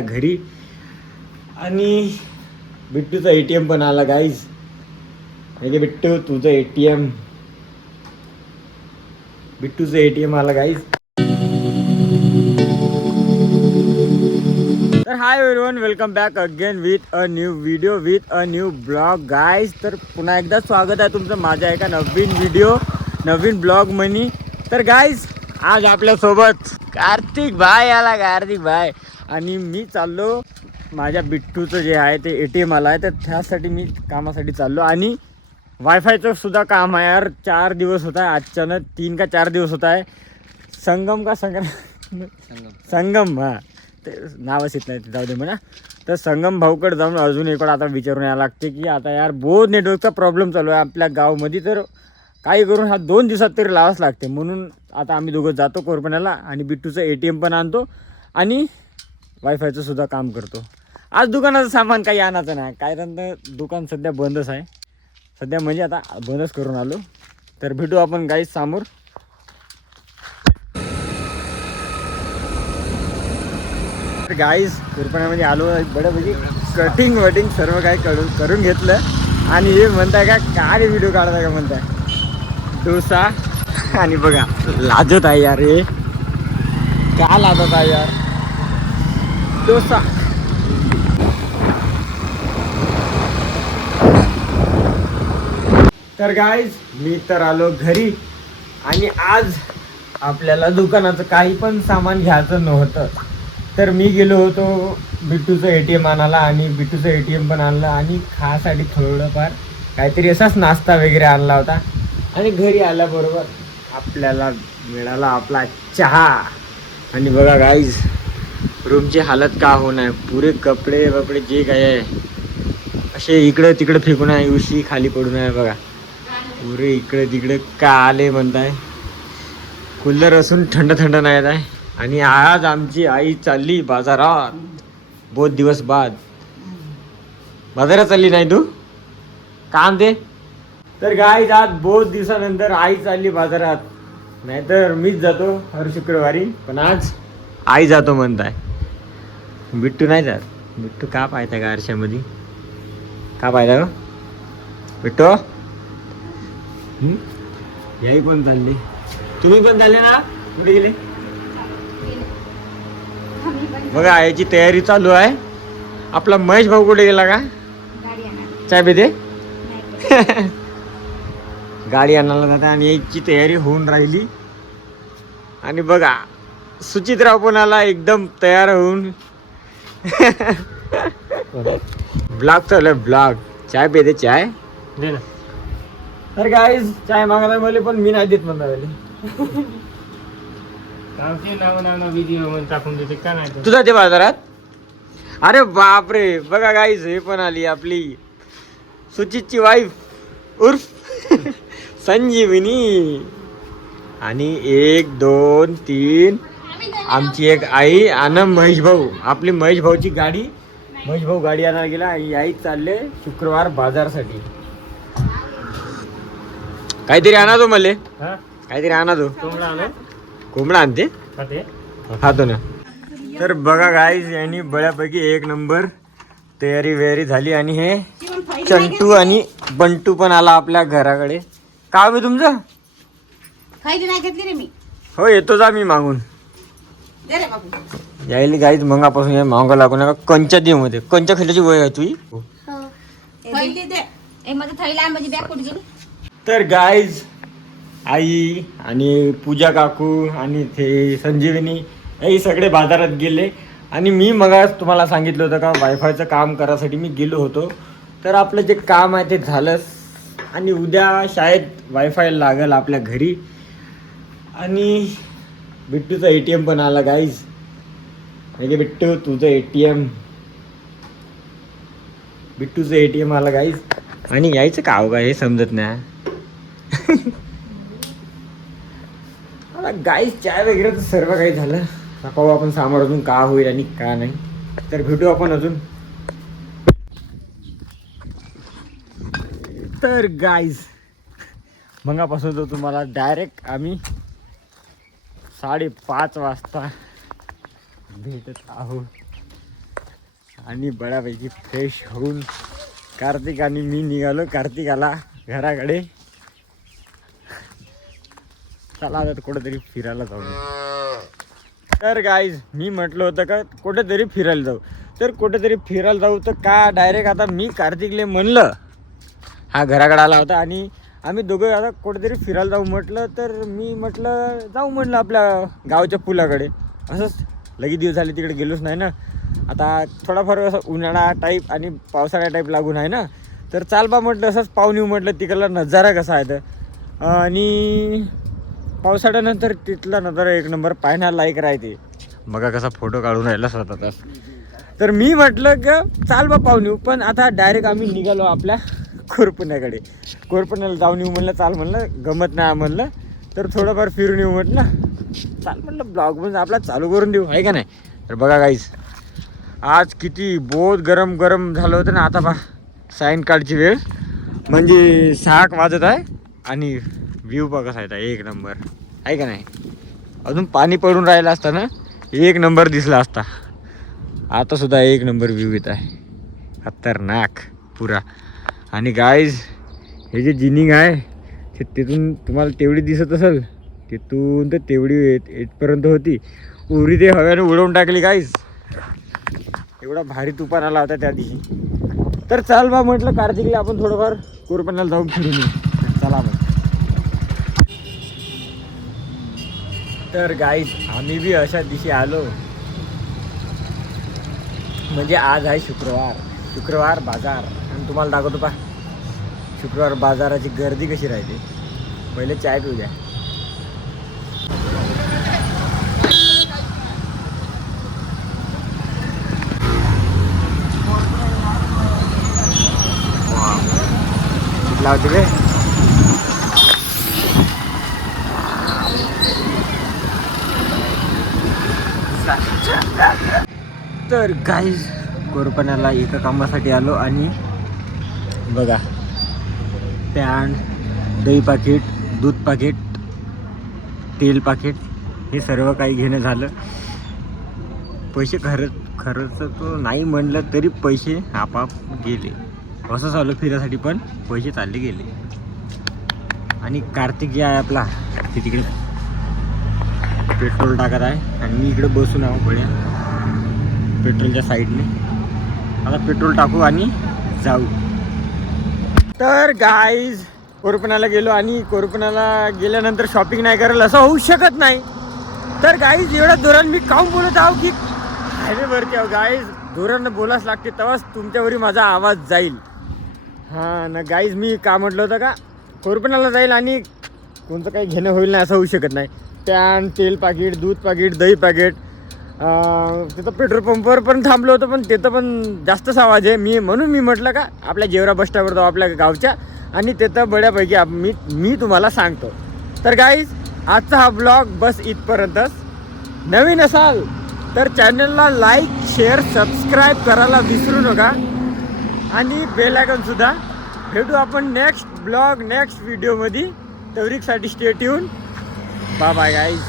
घरी आणि बिट्टूचा ATM पण आला गाईज. म्हणजे बिट्टू तुझं ATM, बिट्टूचं ATM आला गाईज. तर hi everyone, welcome back again with a new video with a new blog guys. तर पुन्हा एकदा स्वागत आहे तुमचं माझ्या एका नवीन व्हिडिओ नवीन ब्लॉग मनी. तर गाईज आज आपल्यासोबत कार्तिक भाई आला, कार्तिक भाई. आणि मी चाललो माझ्या बिट्टूचं जे आहे ते ATM आला आहे, तर त्यासाठी मी कामासाठी चाललो. आणि वायफायचं सुद्धा काम आहे यार. 4 दिवस होत आहे, अचानक 3 का 4 दिवस होत आहे. संगम हां, ते नावच येत नाही, जाऊ दे म्हणा. तर संगम भाऊकडे जाऊन अजून एकदा आता विचारून यायला लागते की आता यार बहुत नेटवर्कचा प्रॉब्लेम चालू आहे आपल्या गावामध्ये. तर काही करून हा 2 दिवसात तरी लावाच लागते. म्हणून आता आम्ही दोघं जातो कोरपण्याला आणि बिट्टूचं ATM पण आणतो आणि वायफायचं सुद्धा काम करतो. आज दुकानाचं सामान काही आणायचं नाही, कारण दुकान सध्या बंदच आहे. सध्या म्हणजे आता बंदच करून आलो. तर भेटू आपण गाईज समोर. तर गाईज कोरपण्यामध्ये आलो, बड्यापैकी कटिंग वटिंग सर्व काही करून घेतलं. आणि हे म्हणताय का काय व्हिडिओ काढताय का म्हणताय, डोसा. आणि बघा लाजत आहे यार, हे का लाजत आहे यार, डोसा. तर गाईज मी तर आलो घरी आणि आज आपल्याला दुकानाचं काही पण सामान घ्यायचं नव्हतं. तर मी गेलो होतो बिट्टूचं ATM आणायला आणि बिट्टूचं ATM पण आणलं आणि खासाठी थोडंफार काहीतरी असाच नाश्ता वगैरे आणला होता. आणि घरी आल्याबरोबर आपल्याला मिळाला आपला चहा. आणि बघा गाईज रूमची हालत का होणार, पुरे कपडे वपडे जे काय आहे असे इकडे तिकडे फेकून आहे, उशी खाली पडून आहे बघा. पुरे इकडे तिकडे का आले म्हणताय. कूलर असून थंड थंड नाही येत आहे. आणि आज आमची आई चालली बाजारात, बहुत दिवस बाद. बाजारात चालली नाही तू काम दे. तर गाईज आज बहुत दिवसानंतर आई चालली बाजारात. नाहीतर मीच जातो हर शुक्रवारी, पण आज आई जातो म्हणताय. बिट्टू नाही जात. बिट्टू का पाहताय का आरशामध्ये, का पाहता का बिट्टू? याही पण चालली, तुम्ही पण चालले ना, कुठे गेले बघा. याची तयारी चालू आहे. आपला महेश भाऊ कुठे गेला का, चाय पिते गाडी आणायला जाते. आणि याची तयारी होऊन राहिली. आणि बघा सुचितराव पण आला एकदम तयार होऊन. ब्लॉग चालू आहे, ब्लॉग. चाय पिते, चाय दे ना. तर गाईज चाय मागायला मला, पण मी नाही देत म्हणता. तू जाते बाजारात? अरे बापरे, बघा गाईज हे पण आली आपली सुचितची वाईफ उर्फ संजीवनी. आणि 1 2 3 आमची एक आई आणि महेश भाऊ. आपली महेश भाऊची गाडी, महेश भाऊ गाडी आणायला गेला आणि आई चालले शुक्रवार बाजारसाठी. काहीतरी आणा तो मले, काहीतरी आणा तो. कोंबडा आणते खातो ना. तर बघा गाईज यांनी बऱ्यापैकी 1 नंबर तयारी वेरी झाली. आणि हे चंटू आणि बंटू पण आला आपल्या घराकडे. का मी तुमचं नाही घेतली रे मी. हो येतो जा मी मागून यायला गाईज. मंगापासून या मागा लागू नका. कंच्या दे मध्ये, कंच्या खाल्याची वय आहे तुझी. तर गाईज आई आणि पूजा काकू आणि ते संजीवनी हे सगळे बाजारात गेले. आणि मी मग तुम्हाला सांगितलं होतं का वायफायचं काम करायसाठी मी गेलो होतो. तर आपलं जे काम आहे ते झालंच. आणि उद्या शाळेत वायफाय लागेल आपल्या घरी. आणि बिट्टूचं ATM पण आला गाईज. म्हणजे बिट्टू तुझं ATM, बिट्टूचं ATM आला गाईज. आणि यायचं का हो का हे समजत नाही. गाईज चाय वगैरे तर सर्व काही झालं. पाहू आपण सामोर अजून का होईल आणि का नाही. तर भेटू आपण अजून. तर गाईज मगापासून तर तुम्हाला डायरेक्ट आम्ही 5:30 वाजता भेटत आहोत. आणि बऱ्यापैकी फ्रेश होऊन कार्तिक आणि मी निघालो. कार्तिकाला घराकडे. चला आता कुठेतरी फिरायला जाऊ. तर गाईज मी म्हटलं होतं का कुठेतरी फिरायला जाऊ, तर कुठेतरी फिरायला जाऊ तर का डायरेक्ट आता मी कार्तिकले म्हणलं, हा घराकडे आला होता आणि आम्ही दोघं आता कुठेतरी फिरायला जाऊ म्हटलं. तर मी म्हटलं जाऊ म्हटलं आपल्या गावच्या पुलाकडे. असंच लगेच दिवस झाले तिकडे गेलोच नाही ना. आता थोडाफार असं उन्हाळा टाईप आणि पावसाळा टाईप लागून आहे ना, तर चाल बा म्हटलं असंच पाहून येऊ म्हटलं तिकडला नजारा कसा आहे तर. आणि पावसाळ्यानंतर तिथला नजारा एक नंबर पाहण्यालायक राहते. बघा कसा फोटो काढून राहिला स्वतःचाच. तर मी म्हटलं का चाल बा पाहून येऊ, पण आता डायरेक्ट आम्ही निघालो आपल्या कोरपण्याकडे. कोरपण्याला जाऊन येऊ म्हणलं. चाल म्हणलं गमत नाही म्हणलं, तर थोडंफार फिरून येऊ म्हटलं. चाल म्हटलं ब्लॉग म्हणजे आपला चालू करून देऊ आहे का नाही. तर बघा गाईस आज किती बहुत गरम गरम झालं होतं ना. आता पहा सायंकाळची वेळ म्हणजे 6 वाजत आहे आणि व्ह्यू बघा कसा आहे एक नंबर आहे का नाही. अजून पाणी पडून राहिलं असतं ना एक नंबर दिसला असता. आता सुद्धा एक नंबर व्ह्यू येत आहे खतरनाक पुरा. आणि गाईज हे जे जिनिंग आहे ते तिथून तुम्हाला तेवढी दिसत असेल, तिथून तर तेवढी इथपर्यंत होती. उरी ते हव्याने उडवून टाकली गाईज. एवढा भारी तुफान आला होता त्या दिवशी. तर चाल बा म्हटलं कार्तिकला आपण थोडंफार कोरपण्याला जाऊन फिरून येऊ. चला मग. तर गाईज आम्ही बी अशा दिवशी आलो. म्हणजे आज आहे शुक्रवार बाजार. आणि तुम्हाला दाखवतो पा शुक्रवार बाजाराची गर्दी कशी राहते. पहिले चाय पिऊ द्या. लावते रे. तर गाईज कोरपण्याला एका कामासाठी आलो आणि बघा पॅन, दही पाकिट, दूध पाकिट, तेल पाकिट हे सर्व काही घेणं झालं. पैसे खरंच तो नाही म्हणलं तरी पैसे आपाप गेले. असं चालू फिरायसाठी पण पैसे चालले गेले. आणि कार्तिक जे आहे आपला ते तिकडे पेट्रोल टाकत आहे आणि मी इकडे बसून आहो बड्या पेट्रोलच्या साईडने. आता पेट्रोल टाकू आणि जाऊ. तर गाईज कोरपण्याला गेलो आणि कोरपण्याला गेल्यानंतर शॉपिंग नाही करायला असं होऊ शकत नाही. तर गाईज एवढ्या जोरात मी काहून बोलत आहो की हायवेवरती आहो गाईज. जोरानं बोलाच लागते तेव्हाच तुमच्यावरी माझा आवाज जाईल. हां ना गाईज मी का म्हटलं होतं का कोरपण्याला जाईल आणि कोणतं काही घेणं होईल नाही असं होऊ शकत नाही. पॅन, तेल पाकिट, दूध पाकिट, दही पाकिट. तिथं पेट्रोल पंपवर पण थांबलो होतो पण तिथं पण जास्तच आवाज आहे. म्हणून मी म्हटलं का आपल्या जेवरा बस स्टॉपवर जाऊ आपल्या गावच्या आणि तिथं बऱ्यापैकी मी तुम्हाला सांगतो. तर गाईज आजचा हा ब्लॉग बस इथपर्यंतच. नवीन असाल तर चॅनलला लाईक, शेअर, सबस्क्राईब करायला विसरू नका आणि बेल आयकॉनसुद्धा. भेटू आपण नेक्स्ट ब्लॉग नेक्स्ट व्हिडिओमध्ये. तवरीकसाठी stay tuned. Bye bye guys.